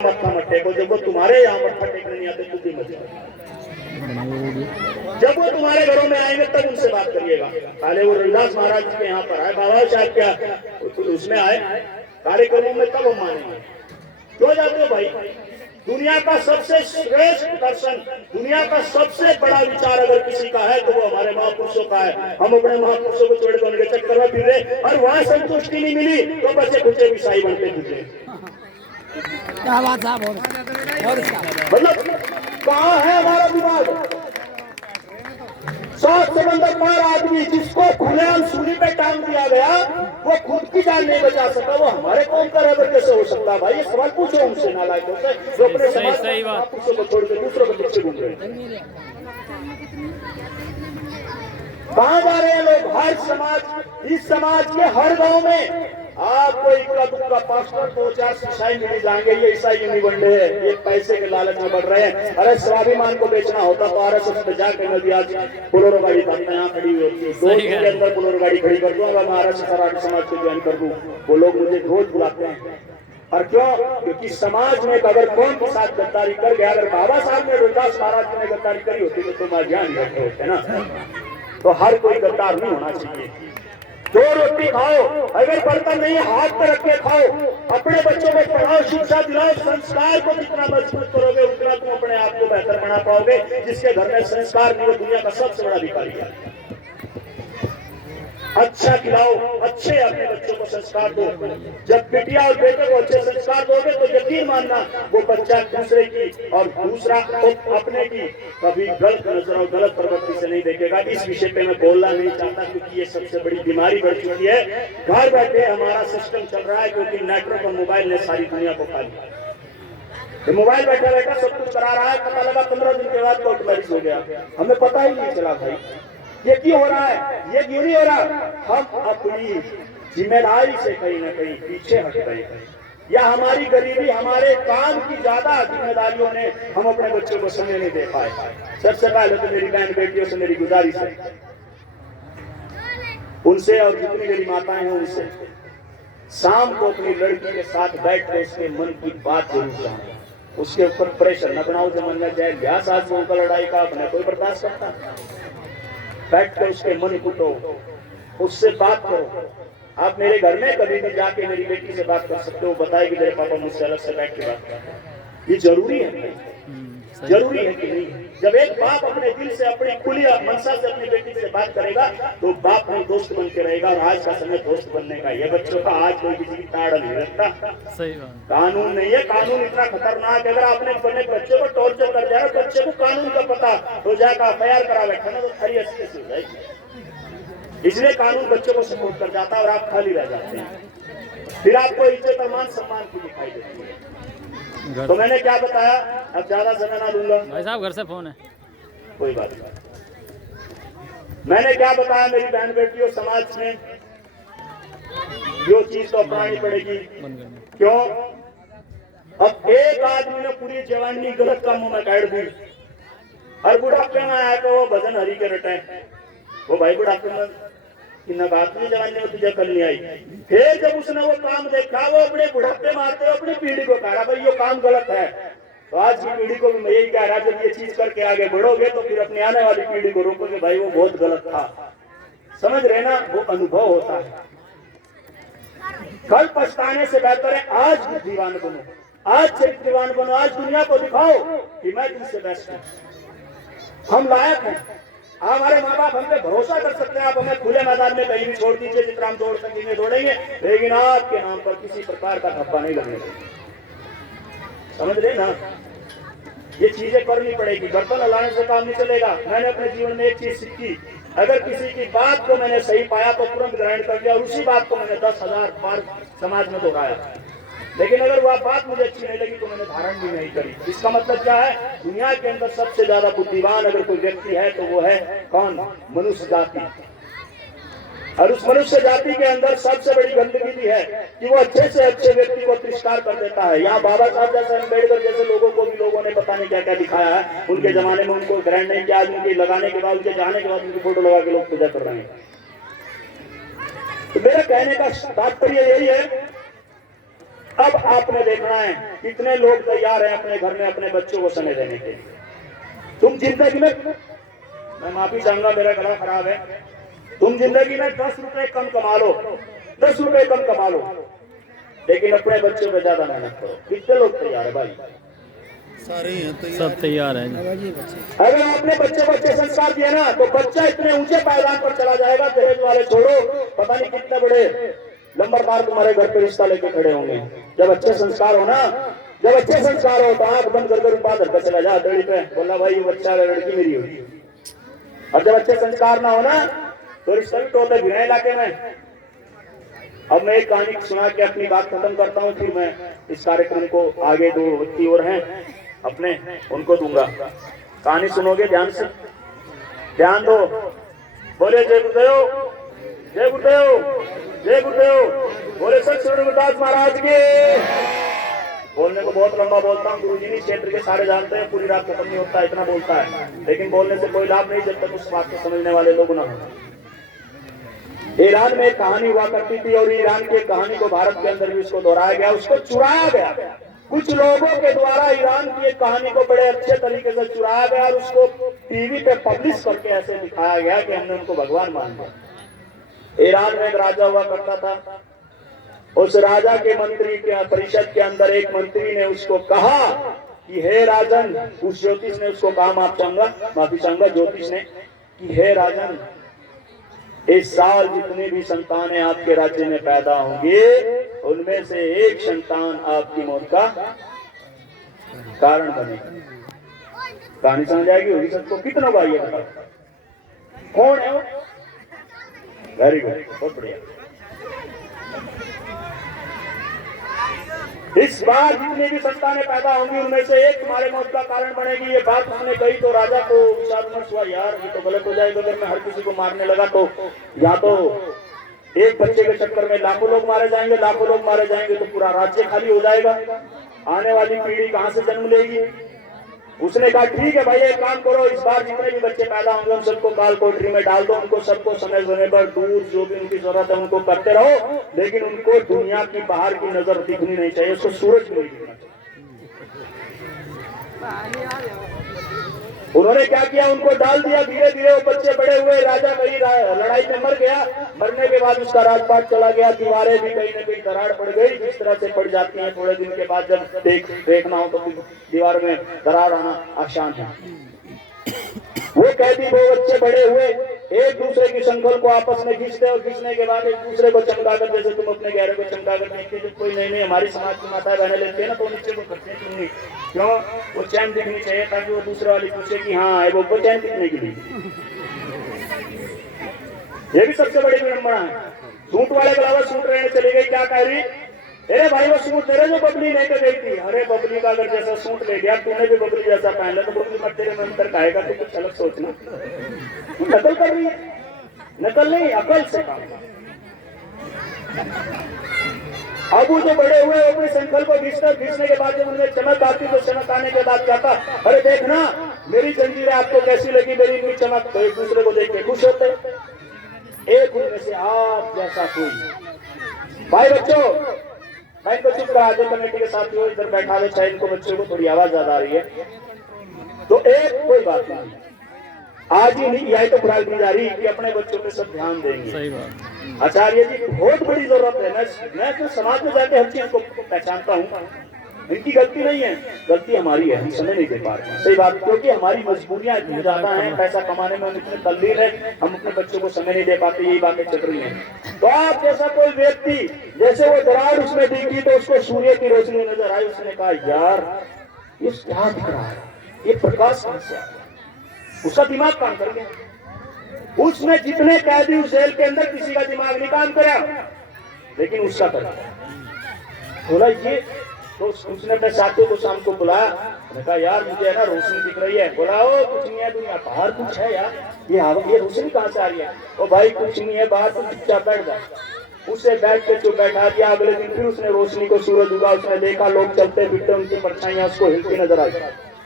मत्था मट्टे को जब वो तुम्हारे यहाँ मत्था टेकने नहीं आते तुम भी मत जाओ। जब वो तुम्हारे घरों में आएंगे तब उनसे बात करिएगा। पहले वो रविदास महाराज के यहाँ पर आए, बाबा साहब क्या उसमें आए कार्यक्रमों में, तब हम मानेंगे। क्यों जाते हो भाई? दुनिया का सबसे श्रेष्ठ दर्शन, दुनिया का सबसे बड़ा विचार अगर किसी का है तो वो हमारे महापुरुषों का है। हम अपने महापुरुषों को छोड़ कर उनके चक्कर में फिर रहे और वहां संतुष्टि नहीं मिली तो बच्चे कुछ ईसाई बनते फिर। क्या बात है? मतलब कहाँ है हमारा दिमाग? 7 समंदर पार आदमी जिसको खुलेआम सूली पे टांग दिया गया, वो खुद की जान नहीं बचा सका, वो हमारे कौन का रहबर कैसे हो सकता है भाई? ये सवाल पूछो उनसे, नालायकों से जो अपने समाज को छोड़ के दूसरों को पीछे घूम रहे हैं। कहाँ जा रहे हैं लोग? हर समाज, इस समाज के हर गांव में आपको इक्का दुक्का पास्टर 2-4 ईसाई मिल जाएंगे। ये ईसाई नहीं बन रहे हैं, ये पैसे के लालच में बढ़ रहे हैं। अरे स्वाभिमान को बेचना होता तो RSS पे जाकर नदी आज बोलेरो गाड़ी यहाँ खड़ी हुई होती है। 2 दिन के अंदर बोलेरो गाड़ी खड़ी कर दूंगा, मैं RSS आर्य समाज को ज्वाइन कर दूं। वो लोग मुझे रोज बुलाते हैं। और क्यों? क्योंकि समाज में अगर कौन के साथ गद्दारी कर गया, अगर बाबा साहब ने रविदास महाराज ने गद्दारी करी होती तो तुम आज ध्यान रखे होते ना। तो हर कोई गद्दार नहीं होना चाहिए। 2 रोटी खाओ, अगर बर्तन नहीं हाथ पे रख के खाओ। अपने बच्चों को पढ़ाओ, शिक्षा दिलाओ। संस्कार को जितना मजबूत करोगे उतना तुम अपने आप को बेहतर बना पाओगे। जिसके घर में संस्कार नहीं हो, दुनिया का सबसे बड़ा भिखारी है। अच्छा खिलाओ, अच्छे अपने बच्चों को संस्कार दो। जब बेटिया और बेटे को अच्छे संस्कार दोगे तो यकीन मानना वो बच्चा दूसरे की और दूसरा अपने की कभी गलत नजर और गलत प्रवृत्ति से नहीं देखेगा। इस विषय पे मैं बोलना नहीं चाहता क्योंकि ये सबसे बड़ी बीमारी बढ़ चुकी है। घर बैठे हमारा सिस्टम चल रहा है क्योंकि नेटवर्क और मोबाइल ने सारी दुनिया को खा लिया। मोबाइल बैठा बैठा सब कुछ करा रहा है। पता लगा 15 दिन के बाद कोर्ट मैरिज हो गया, हमें पता ही नहीं चला भाई। ये क्यों हो रहा है? ये क्यों नहीं हो रहा? हम अपनी जिम्मेदारी से कहीं ना कहीं पीछे हट गए हैं, या हमारी गरीबी, हमारे काम की ज्यादा जिम्मेदारियों ने हम अपने बच्चों को समय नहीं दे पाए। सबसे पहले तो मेरी बहन बेटियों से मेरी गुजारिश है, उनसे और जितनी मेरी माताएं हैं उनसे शाम को अपनी लड़की के साथ बैठ कर उसके मन की बात जरूर जाने। उसके ऊपर प्रेशर न बनाओ। जमाना जाए ब्याह सास का लड़ाई का अपने कोई बर्दाश्त करता। बैठ कर उसके मन कुटो, उससे बात करो। आप मेरे घर में कभी भी जाके मेरी बेटी से बात कर सकते हो, बताएगी मेरे पापा मुझसे अलग से बैठ के बात करते हैं। ये जरूरी है, जरूरी है कि नहीं? जब एक बाप अपने दिल से, अपनी खुली मनसा से अपनी बेटी से बात करेगा तो बाप में दोस्त बन के रहेगा। और आज का समय दोस्त बनने का ये बच्चों का आज कोई किसी की ताड़ नहीं रखता। सही बात। कानून नहीं है, कानून इतना खतरनाक है। अगर आपने अपने बच्चे को टॉर्चर कर दिया, बच्चे को कानून का पता तो जाकर FIR करा बैठा ना तो खरी अच्छी से हो जाएगी। इसलिए कानून बच्चों को सपोर्ट कर जाता है और आप खाली रह जाते हैं। फिर आपको इज्जत और मान सम्मान की दिखाई देती है। तो मैंने क्या बताया? अब ज्यादा समय ना लूंगा भाई साहब, घर से फोन है, कोई बात नहीं। मैंने क्या बताया? मेरी बहन बेटियों, समाज में जो चीज तो अपनानी पड़ेगी। क्यों? अब एक आदमी ने पूरी जवानी गलत कामों में काट दी और बुढ़ापे में आया तो वो भजन हरि के रटे। वो भाई बुढ़ापे में जवानी में तुझे कल नहीं आई। फिर जब उसने वो काम देखा, वो अपने बुढ़ापे में आते अपनी पीढ़ी को कहा भाई ये काम गलत है। तो आज की पीढ़ी को भी मैं यही कह रहा, जब ये चीज करके आगे बढ़ोगे तो फिर अपनी आने वाली पीढ़ी को रोकोगे भाई वो बहुत गलत था। समझ रहे ना? वो अनुभव होता है। कल पछताने से बेहतर है आज बुद्धिमान बनो, आज चरित्रवान बनो, आज दुनिया को दिखाओ कि मैं तुमसे बेस्ट हूं, हम लायक हैं। हमारे माँ बाप हम पे भरोसा कर सकते हैं। आप हमें खुले मैदान में कहीं भी छोड़ दीजिए, जितना हम दौड़ सकेंगे दौड़ेंगे, लेकिन आपके नाम पर किसी प्रकार का धब्बा नहीं लगेगा। समझ रहे ना? ये चीजें करनी पड़ेगी। बर्तन हलाने से काम नहीं चलेगा। मैंने अपने जीवन में एक चीज सीखी, अगर किसी की बात को मैंने सही पाया तो तुरंत ग्रहण कर लिया और उसी बात को मैंने 10,000 बार समाज में दोहराया। लेकिन अगर वह बात मुझे अच्छी नहीं लगी तो मैंने धारण भी नहीं करी। इसका मतलब क्या है? दुनिया के अंदर सबसे ज्यादा बुद्धिमान अगर कोई व्यक्ति है तो वो है कौन? मनुष्य जाति। और उस मनुष्य जाति के अंदर सबसे बड़ी गंदगी भी है कि वो अच्छे से अच्छे व्यक्ति को तिरस्कार कर देता है। यहाँ बाबा साहब जैसे, अम्बेडकर जैसे लोगों को भी लोगों ने पता नहीं क्या क्या दिखाया है। उनके जमाने में उनको ग्रहण नहीं किया, उनके लगाने के बाद, उनके जाने के बाद उनकी फोटो लगा के लोग पूजा कर रहे हैं। तो मेरा कहने का तात्पर्य यही है अब आपने देखना है कितने लोग तैयार हैं अपने घर में अपने बच्चों को समय देने के लिए। तुम जिंदगी में, मैं माफी चाहूंगा मेरा गला खराब है, तुम जिंदगी में 10 रुपए कम कमा लो, 10 रुपए कम कमा लो, लेकिन अपने बच्चों पे ज्यादा मेहनत करो। कितने लोग तैयार है भाई? सारे हैं, सब तैयार है। अगर आपने बच्चे को अच्छे संस्कार दिए ना तो बच्चा इतने ऊंचे पायदान पर चला जाएगा, दहेज वाले छोड़ो, पता नहीं कितने बड़े लंबरदार तुम्हारे घर पे रिश्ता लेके खड़े होंगे। जब अच्छे संस्कार हो ना, जब अच्छे संस्कार हो तो आंख बंद कर रूपा धर कर चला जा दड़ी पे, बोला भाई ये बच्चा लड़की मेरी होगी। और जब अच्छे संस्कार ना हो ना तो रिश्ता भी तोड़ते गिरे इलाके में। अब मैं एक कहानी सुना के अपनी बात खत्म करता हूँ, फिर मैं इस कार्यक्रम को आगे दो व्यक्ति और हैं अपने उनको दूंगा। कहानी सुनोगे ध्यान से, ध्यान दो। बोले जय गुरुदेव, जय गुरुदेव, जय गुरुदेव। बोले सत श्री गुरुदास महाराज के। बोलने को बहुत लंबा बोलता हूँ, गुरुजी नहीं क्षेत्र के सारे जानते हैं, पूरी रात खत्म नहीं होता, इतना बोलता है, लेकिन बोलने से कोई लाभ नहीं जब तक उस बात को समझने वाले लोग ना हो। ईरान में एक कहानी हुआ करती थी और ईरान की कहानी को भारत के अंदर भी उसको दोहराया गया, उसको चुराया गया। कुछ लोगों के द्वारा ईरान की एक कहानी को बड़े अच्छे तरीके से चुराया गया और उसको टीवी पे पब्लिश करके ऐसे दिखाया गया कि हमने उनको भगवान मान लिया। ईरान में एक राजा हुआ करता था, उस राजा के मंत्री के परिषद के अंदर एक मंत्री ने उसको कहा कि हे राजन, उस ज्योतिष ने उसको कहा, माफी चाहूंगा ज्योतिष ने, कि हे राजन, इस साल जितनी भी संतानें आपके राज्य में पैदा होंगी उनमें से एक संतान आपकी मौत का कारण बनेगी। कहानी समझ आएगी होगी सबको? कितना भाई है बताओ, कौन है वो? वेरी गुड, बहुत बढ़िया। इस बार जितनी भी संतानें पैदा होंगी उनमें से एक तुम्हारे मौत का कारण बनेगी। ये बात उसने कही तो राजा को विचार विमर्श हुआ, यार ये तो गलत हो जाएगा, अगर मैं हर किसी को मारने लगा तो या तो एक बच्चे के चक्कर में लाखों लोग मारे जाएंगे, लाखों लोग मारे जाएंगे तो पूरा राज्य खाली हो जाएगा, आने वाली पीढ़ी कहां से जन्म लेगी। उसने कहा ठीक है भाई, एक काम करो, इस बार जितने भी बच्चे पैदा होंगे उन सबको काल कोठरी में डाल दो, उनको सबको समय समय पर दूर जो भी उनकी जरूरत है उनको करते रहो, लेकिन उनको दुनिया की बाहर की नजर दिखनी नहीं चाहिए, उसको सूरज नहीं दिखना चाहिए। उन्होंने क्या किया, उनको डाल दिया। धीरे धीरे वो बच्चे बड़े हुए, राजा कहीं लड़ाई में मर गया, मरने के बाद उसका राजपाट चला गया, दीवारें भी कहीं न कहीं दरार पड़ गई, जिस तरह से पड़ जाती हैं थोड़े दिन के बाद, जब देखना हो तो दीवार में दरार आना आसान है। वो कैदी वो बच्चे बड़े हुए, एक दूसरे की संकल को आपस में खींचते और खींचने के बाद एक दूसरे को चमकाकर, जैसे तुम अपने गहरे को चमकाकर देखते, जब कोई नई नई हमारी समाज की माताएं बहने लेती है ना तो नीचे को करते हैं चुन्नी, क्यों? वो चैन दिखनी चाहिए ताकि वो दूसरे वाली पूछे कि हाँ है वो चैन दिखने के लिए। ये भी सबसे बड़ी विडंबना है। सूट वाले के अलावा सूट रहने चली गई, क्या कह रही, अरे भाई वो सूट तेरे जो बबली लेके गई थी, अरे बबली का अगर जैसा सूट ले गया तूने भी बबली जैसा पहन लिया तो बबली मत तेरे में अंतर खाएगा, तो कुछ अलग सोचना। नकल कर रही है, नकल नहीं अकल से काम। अब वो जो बड़े हुए अपने संकल्प को खींचने के बाद जब उनमें चमक आती तो चमक आने के बाद कहता, अरे देखना मेरी जंजीरें आपको कैसी लगी, मेरी इतनी चमक, तो एक दूसरे को देख के खुश होते। एक उनमें से आप जैसा कोई भाई बच्चों, मैं इनको चुप करा दे, कमेटी के साथियों इधर बैठा दे, चाहे इनको बच्चों को थोड़ी आवाज ज्यादा आ रही है तो एक कोई बात नहीं, आज ही नहीं यही तो खुराक दी जा रही कि अपने बच्चों पे सब ध्यान देंगे। सही बात। आचार्य जी बहुत बड़ी जरूरत है। मैं तो समाज में जाके हर चीज को पहचानता हूँ, इनकी गलती नहीं है, गलती हमारी है, हम समय नहीं दे पा रहे हैं। सही बात, क्योंकि हमारी मजबूरियां इतनी ज्यादा हैं, पैसा कमाने में हम इतने तल्लीन है, हम अपने बच्चों को समय नहीं दे पाते, यही बातें चल रही हैं। तो आप जैसा कोई व्यक्ति, जैसे वो दरार उसमें दिखी तो उसको सूर्य की रोशनी नजर आई, उसने कहा यार ये क्या दिख रहा है, ये प्रकाश कहां से आ गया? उसका दिमाग काम कर गया। उसने जितने कैदी उस जेल के अंदर किसी का दिमाग नहीं काम करा, लेकिन उसका करा। बोला ये तो उसने अपने साथियों को शाम को बुलाया, मैंने कहा यार मुझे है ना रोशनी दिख रही है। बोला ओ कुछ नहीं है, दुनिया बाहर कुछ है यार, ये रोशनी कहाँ से आ रही है? ओ भाई कुछ नहीं है बाहर, तुम चुपचाप बैठ जा। उससे बैठ के चुप बैठा दिया। अगले दिन फिर उसने रोशनी को, सूरज उगा, उसने देखा लोग चलते फिरते, उनकी परछाइयां उसको हिलती नजर आई।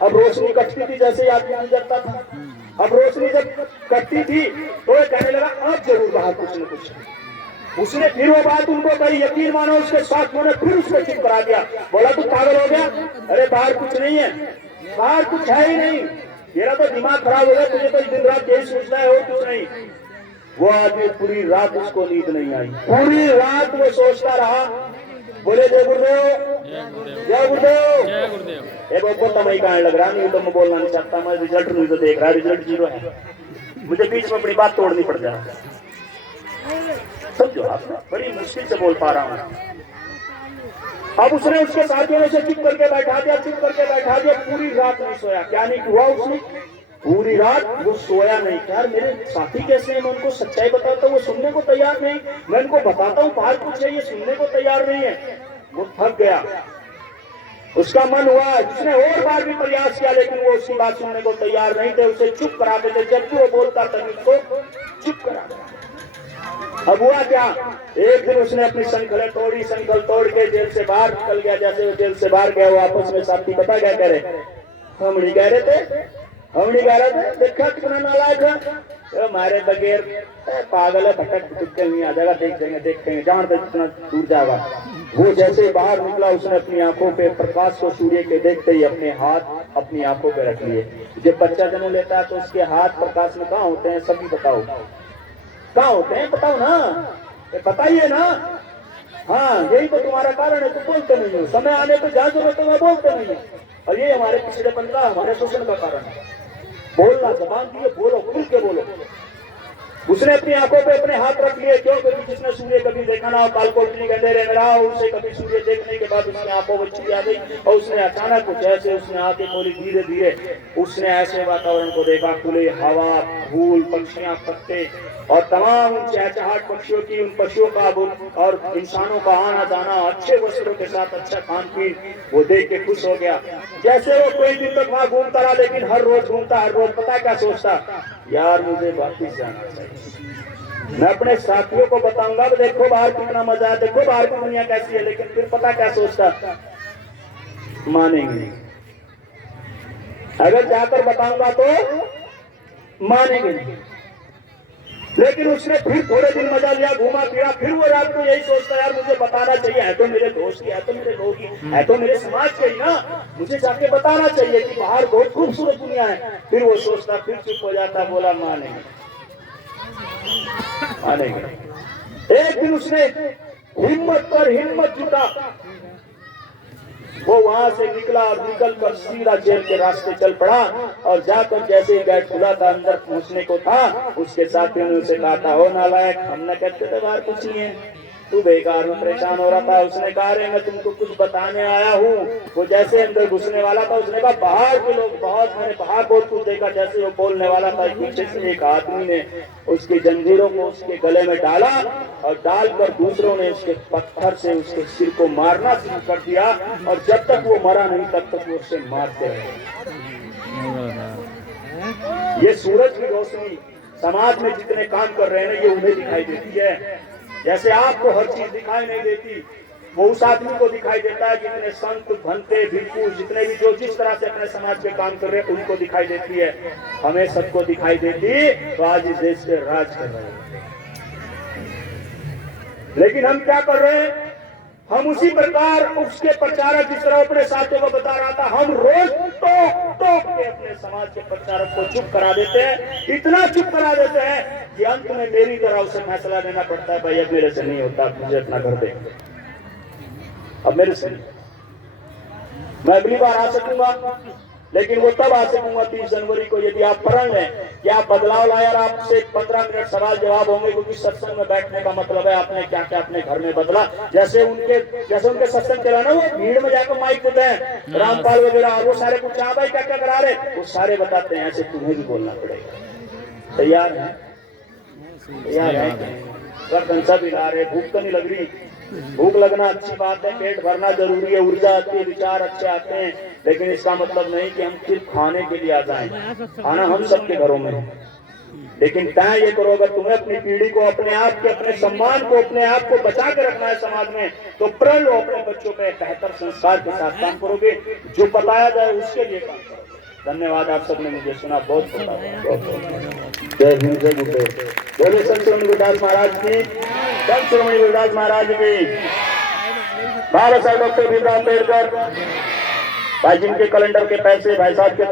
अब रोशनी कटती थी जैसे आदमी गुजरता था, अब रोशनी जब कटती थी तो वो कहने लगा अब जरूर बाहर कुछ न कुछ। उसने फिर वो बात उनको कही, यकीन मानो उसके साथ उन्होंने फिर उसको चुप करा दिया। बोला तू पागल हो गया? अरे बाहर कुछ नहीं है, बाहर कुछ है ही नहीं, तेरा तो दिमाग खराब हो गया, तुझे तो दिन रात यही सोचना है और कुछ नहीं। वो आदमी पूरी रात उसको नींद नहीं आई, पूरी रात वो सोचता रहा। बोले जय गुरुदेव, जय गुरुदेव, जय गुरुदेव। ए बाबू तमई कहाँ लग रहा, नहीं तो मैं बोलना नहीं चाहता, मैं रिजल्ट नहीं तो देख रहा, रिजल्ट 0 है, मुझे बीच में अपनी बात तोड़नी पड़ जा रहा, समझो आप, बड़ी मुश्किल से बोल पा रहा हूँ। अब उसने उसके साथियों ने से चुप करके बैठा दिया, चुप करके बैठा दिया, पूरी रात नहीं सोया। क्या नहीं हुआ उसने? पूरी रात वो सोया नहीं। यार मेरे साथी कैसे हैं, मैं उनको सच्चाई बताता हूँ, वो सुनने को तैयार नहीं, मैं उनको बताता हूँ बाहर कुछ है, ये सुनने को तैयार नहीं है। वो थक गया, उसका मन हुआ, उसने और बार भी प्रयास किया, लेकिन वो उसकी बात सुनने को तैयार नहीं थे। उसे चुप कराते थे, जब भी वो बोलता था उसको चुप करा। अब हुआ क्या, एक दिन उसने अपनी संकल तोड़ी, संकल तोड़ के जेल से बाहर निकल गया। जैसे वो जेल से बाहर गया, वो आपस में साथी पता क्या कह रहे, हम नहीं कह रहे थे, हम नहीं कह रहे थे, देखा कितना नालायक है, मारे बगैर पागल है, भटक भटकते हुए आ जाएगा, देख देंगे देखेंगे, जहां तक कितना दूर जाएगा। वो जैसे बाहर निकला, उसने अपनी आंखों पे प्रकाश को सूर्य के देखते ही अपने हाथ अपनी आंखों पे रख लिए। जब बच्चा जन्म लेता है तो उसके हाथ प्रकाश में कहाँ होते हैं, सभी बताओ कहाँ होते हैं, बताओ ना, बताइए ना। हाँ यही तो तुम्हारा कारण है, तुम बोलते नहीं हो, समय आने पर जहां जरूरत है बोलते नहीं है, और ये हमारे पिछड़ेपन का, हमारे शोषण का कारण है। बोलना, जबान दिए बोलो, खुल के बोलो। उसने अपनी आंखों पे अपने हाथ रख लिए, क्यों? क्योंकि जिसने सूर्य कभी देखा ना हो, कालकोटनी कहते रहा, उसे कभी सूर्य देखने के बाद उसने आंखों में चुप आ गई, और उसने अचानक कुछ ऐसे उसने आंखें खोली, धीरे धीरे उसने ऐसे वातावरण को देखा, खुले हवा, फूल, पक्षियां, पत्ते और तमाम उन चहचहाट पक्षियों की, उन पशुओं का और इंसानों का आना जाना, अच्छे वस्त्रों के साथ अच्छा खान पीन, वो देख के खुश हो गया। जैसे वो कोई दिन तक वहां घूमता रहा, लेकिन हर रोज घूमता, हर रोज पता क्या सोचता, यार मुझे वापिस जाना चाहिए, मैं अपने साथियों को बताऊंगा, देखो बाहर कितना मजा है, देखो बाहर की दुनिया कैसी है। लेकिन फिर पता क्या सोचता, मानेंगे, अगर जाकर बताऊंगा तो मानेंगे नहीं। लेकिन उसने फिर थोड़े दिन मजा लिया, घूमा फिरा, फिर वो रात को यही सोचता, यार मुझे बताना चाहिए, है तो मेरे दोस्त की, है तो मेरे लोग की, है तो मेरे समाज के ही ना, मुझे जाके बताना चाहिए कि बाहर बहुत खूबसूरत दुनिया है। फिर वो सोचता, फिर चुप हो जाता, बोला मानेंगे, मानेंगे। एक दिन उसने हिम्मत पर हिम्मत जुटा, वो वहां से निकला और निकल कर सीधा जेल के रास्ते चल पड़ा, और जाकर जैसे ही गेट खुला था, अंदर पहुंचने को था, उसके साथियों ने उसे कहा था, हो नालायक, हमने कहते थे बाहर कुछ नहीं है, तू बेकार में परेशान हो रहा था। उसने कहा, अरे मैं तुमको कुछ बताने आया हूँ। वो जैसे अंदर घुसने वाला था, उसने कहा, बाहर के लोग बहुत, मैंने बाहर बहुत कुछ देखा। जैसे वो बोलने वाला था, पीछे से एक आदमी ने उसकी जंजीरों को उसके गले में डाला, और डालकर दूसरों ने उसके पत्थर से उसके सिर को मारना शुरू कर दिया, और जब तक वो मरा नहीं तब तक वो उससे मारते रहे। ये सूरज की रोशनी समाज में जितने काम कर रहे हैं, ये उन्हें दिखाई देती है। जैसे आपको हर चीज दिखाई नहीं देती, वो उस आदमी को दिखाई देता है। जितने संत, भंते, भिक्षु, जितने भी जो जिस तरह से अपने समाज में काम कर रहे हैं, उनको दिखाई देती है। हमें सबको दिखाई देती तो आज इस देश पे राज कर रहे हैं। लेकिन हम क्या कर रहे हैं, हम उसी प्रकार उसके प्रचारक, जिस तरह अपने साथियों को बता रहा था, हम रोज टोक के अपने समाज के प्रचारक को चुप करा देते हैं। इतना चुप करा देते हैं कि अंत में मेरी तरह उसे फैसला लेना पड़ता है, भाई अब मेरे से नहीं होता, मुझे अपना घर दे, अब मेरे से नहीं, मैं अगली बार आ सकूंगा, लेकिन वो तब आ सकूंगा 30 जनवरी को, यदि आप प्रण लें कि आप बदलाव लाए। और आपसे 15 मिनट सवाल जवाब होंगे, क्योंकि सत्संग में बैठने का मतलब है आपने क्या क्या अपने घर में बदला। जैसे उनके सत्संग चला ना, वो भीड़ में जाकर माइक देते हैं, रामपाल वगैरह, और वो सारे कुछ भाई क्या क्या करा रहे, वो सारे बताते हैं। ऐसे तुम्हें भी बोलना पड़ेगा। तैयार है? तैयार है? कंसा भी ला रहे, भूख तो नहीं लग रही? भूख लगना अच्छी बात है, पेट भरना जरूरी है, ऊर्जा आती है, विचार अच्छे आते हैं, लेकिन इसका मतलब नहीं कि हम सिर्फ खाने के लिए आ जाएं। खाना हम सबके घरों में है, लेकिन तय ये करो, अगर तुम्हें अपनी पीढ़ी को, अपने आप के, अपने सम्मान को, अपने आप को बचा के रखना है समाज में, तो प्रण लो, अपने बच्चों पे बेहतर संस्कार के साथ काम करोगे, जो बताया जाए उसके लिए काम करोगे। धन्यवाद, आप सबने मुझे सुना, बहुत बहुत जय हिंद, जय गुरुदेव, बोले संत रघुदास महाराज की। संत शिरोमणि गुरुदास महाराज की, बाबा साहब डॉक्टर भीमराव अम्बेडकर, भाई जिनके कैलेंडर के पैसे भाई साहब के